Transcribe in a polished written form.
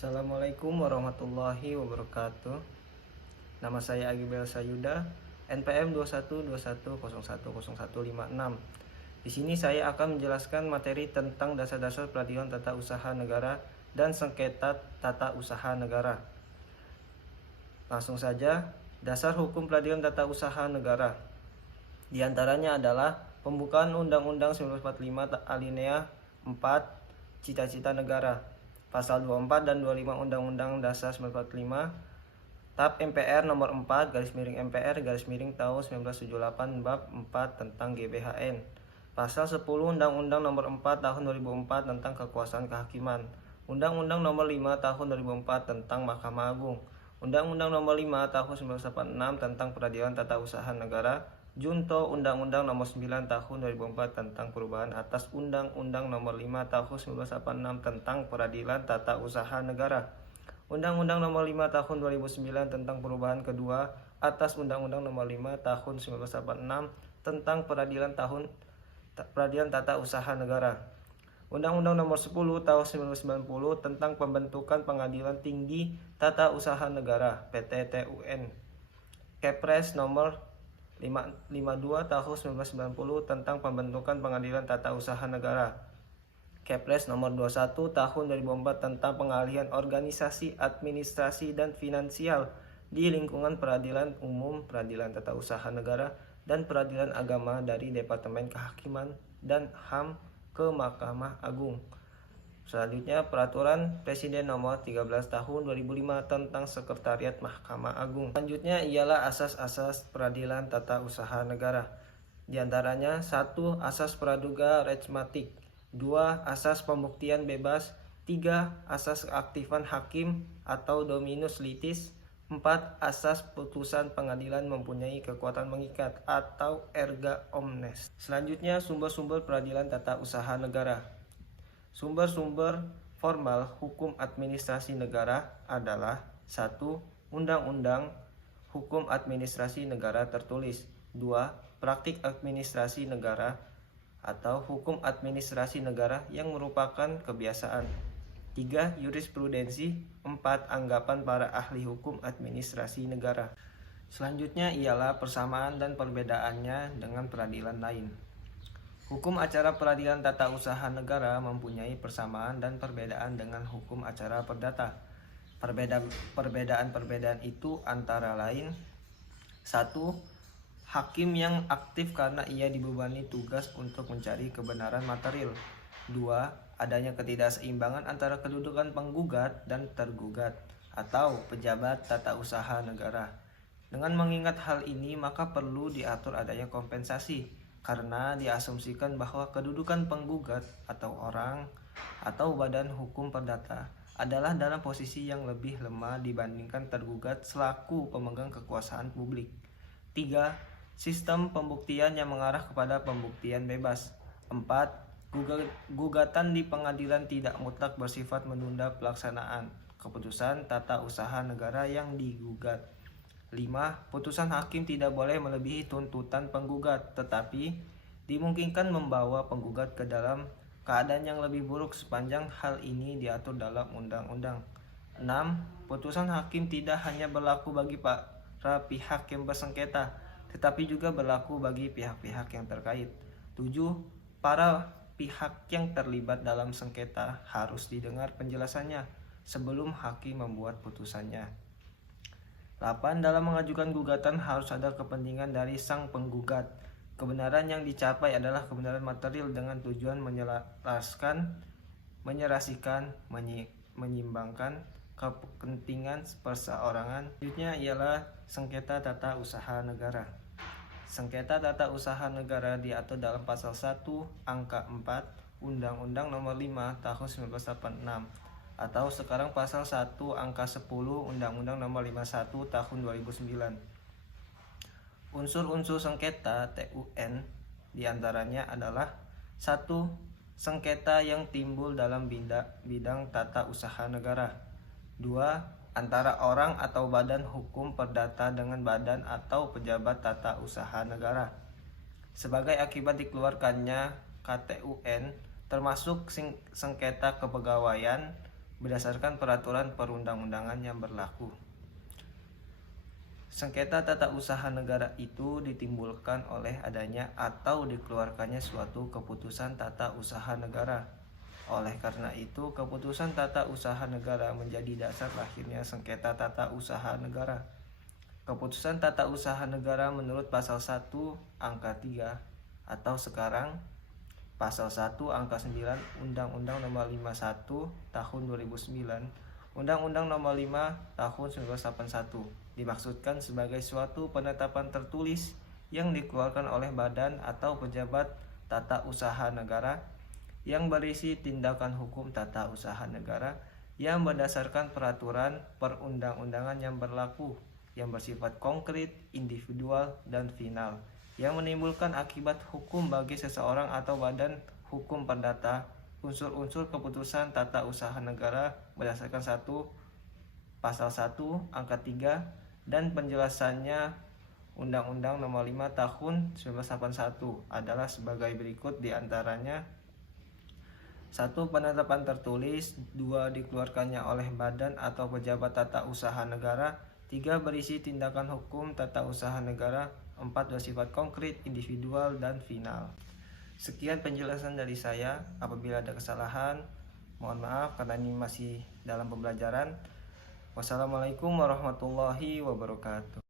Assalamualaikum warahmatullahi wabarakatuh. Nama saya Agibel Sayuda, NPM 2121010156. Di sini saya akan menjelaskan materi tentang dasar-dasar peradilan tata usaha negara dan sengketa tata usaha negara. Langsung saja, dasar hukum peradilan tata usaha negara. Di antaranya adalah pembukaan Undang-Undang 1945 alinea 4 Cita-cita Negara, Pasal 24 dan 25 Undang-Undang Dasar 1945, TAP MPR nomor 4 MPR tahun 1978 bab 4 tentang GBHN, Pasal 10 Undang-Undang nomor 4 tahun 2004 tentang kekuasaan kehakiman, Undang-Undang nomor 5 tahun 2004 tentang Mahkamah Agung, Undang-Undang nomor 5 tahun 1986 tentang peradilan tata usaha negara, Junto Undang-Undang nomor 9 tahun 2004 tentang perubahan atas Undang-Undang nomor 5 tahun 1986 tentang peradilan tata usaha negara, Undang-Undang nomor 5 tahun 2009 tentang perubahan kedua atas Undang-Undang nomor 5 tahun 1986 tentang peradilan tata usaha negara, Undang-Undang nomor 10 tahun 1990 tentang pembentukan Pengadilan Tinggi Tata Usaha Negara (PTTUN), Kepres nomor 52 tahun 1990 tentang pembentukan Pengadilan Tata Usaha Negara, Kepres nomor 21 tahun 2004 tentang pengalihan organisasi, administrasi, dan finansial di lingkungan peradilan umum, peradilan tata usaha negara, dan peradilan agama dari Departemen Kehakiman dan HAM ke Mahkamah Agung. Selanjutnya, Peraturan Presiden nomor 13 tahun 2005 tentang Sekretariat Mahkamah Agung. Selanjutnya ialah asas-asas peradilan tata usaha negara. Di antaranya 1. Asas praduga rechmatik, 2. Asas pembuktian bebas, 3. Asas keaktifan hakim atau dominus litis, 4. Asas putusan pengadilan mempunyai kekuatan mengikat atau erga omnes. Selanjutnya, sumber-sumber peradilan tata usaha negara. Sumber-sumber formal hukum administrasi negara adalah 1. Undang-undang hukum administrasi negara tertulis, 2. Praktik administrasi negara atau hukum administrasi negara yang merupakan kebiasaan, 3. Jurisprudensi, 4. Anggapan para ahli hukum administrasi negara. Selanjutnya ialah persamaan dan perbedaannya dengan peradilan lain. Hukum acara peradilan tata usaha negara mempunyai persamaan dan perbedaan dengan hukum acara perdata. Perbedaan-perbedaan itu antara lain: 1. Hakim yang aktif karena ia dibebani tugas untuk mencari kebenaran material. 2. Adanya ketidakseimbangan antara kedudukan penggugat dan tergugat atau pejabat tata usaha negara. Dengan mengingat hal ini, maka perlu diatur adanya kompensasi, karena diasumsikan bahwa kedudukan penggugat atau orang atau badan hukum perdata adalah dalam posisi yang lebih lemah dibandingkan tergugat selaku pemegang kekuasaan publik. 3. Sistem pembuktian yang mengarah kepada pembuktian bebas. 4. Gugatan di pengadilan tidak mutlak bersifat menunda pelaksanaan keputusan tata usaha negara yang digugat. 5. Putusan hakim tidak boleh melebihi tuntutan penggugat, tetapi dimungkinkan membawa penggugat ke dalam keadaan yang lebih buruk sepanjang hal ini diatur dalam undang-undang. 6. Putusan hakim tidak hanya berlaku bagi para pihak yang bersengketa, tetapi juga berlaku bagi pihak-pihak yang terkait. 7. Para pihak yang terlibat dalam sengketa harus didengar penjelasannya sebelum hakim membuat putusannya. 8. Dalam mengajukan gugatan harus ada kepentingan dari sang penggugat. Kebenaran yang dicapai adalah kebenaran material dengan tujuan menyelaraskan, menyerasikan, menyimbangkan kepentingan perseorangan. Selanjutnya ialah sengketa tata usaha negara. Sengketa tata usaha negara diatur dalam pasal 1 angka 4 Undang-Undang nomor 5 tahun 1986 atau sekarang pasal 1 angka 10 Undang-Undang nomor 51 tahun 2009. Unsur-unsur sengketa TUN diantaranya adalah 1. Sengketa yang timbul dalam bidang tata usaha negara. 2. Antara orang atau badan hukum perdata dengan badan atau pejabat tata usaha negara. Sebagai akibat dikeluarkannya KTUN, termasuk sengketa kepegawaian, berdasarkan peraturan perundang-undangan yang berlaku. Sengketa tata usaha negara itu ditimbulkan oleh adanya atau dikeluarkannya suatu keputusan tata usaha negara. Oleh karena itu, keputusan tata usaha negara menjadi dasar lahirnya sengketa tata usaha negara. Keputusan tata usaha negara menurut pasal 1 angka 3 atau sekarang pasal 1 angka 9 Undang-Undang Nomor 51 Tahun 2009, Undang-Undang Nomor 5 Tahun 1981 dimaksudkan sebagai suatu penetapan tertulis yang dikeluarkan oleh badan atau pejabat tata usaha negara yang berisi tindakan hukum tata usaha negara yang berdasarkan peraturan perundang-undangan yang berlaku yang bersifat konkret, individual, dan final yang menimbulkan akibat hukum bagi seseorang atau badan hukum perdata. Unsur-unsur keputusan tata usaha negara berdasarkan pasal 1 angka 3 dan penjelasannya Undang-Undang Nomor 5 Tahun 1981 adalah sebagai berikut diantaranya: 1. Penetapan tertulis. 2. Dikeluarkannya oleh badan atau pejabat tata usaha negara. 3. Berisi tindakan hukum tata usaha negara. 4. Bersifat konkret, individual, dan final. Sekian penjelasan dari saya. Apabila ada kesalahan, mohon maaf karena ini masih dalam pembelajaran. Wassalamualaikum warahmatullahi wabarakatuh.